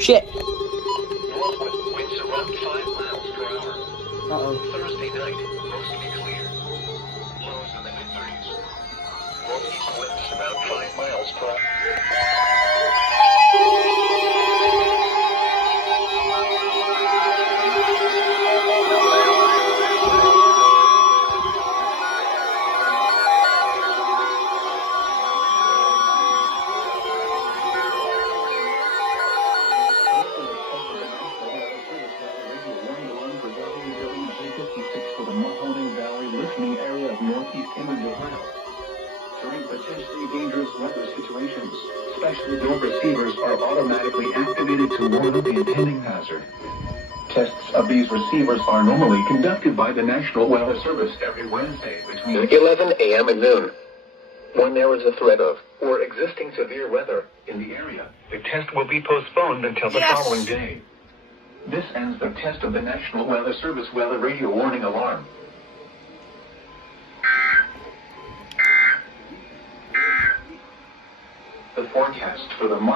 Shit. Northwest winds around 5 miles per hour. Uh-oh. Thursday night, mostly clear. Lows in the mid-30s. Northeast winds about 5 miles per hour. WWG56 for the Mahoning Valley listening area of northeast inland Ohio. During potentially dangerous weather situations, specially built receivers are automatically activated to warn of the impending hazard. Tests of these receivers are normally conducted by the National Weather Service every Wednesday between 11 a.m. and noon. When there is a threat of or existing severe weather in the area, the test will be postponed until the following day. This ends the test of the National Weather Service weather radio warning alarm. The forecast for the month.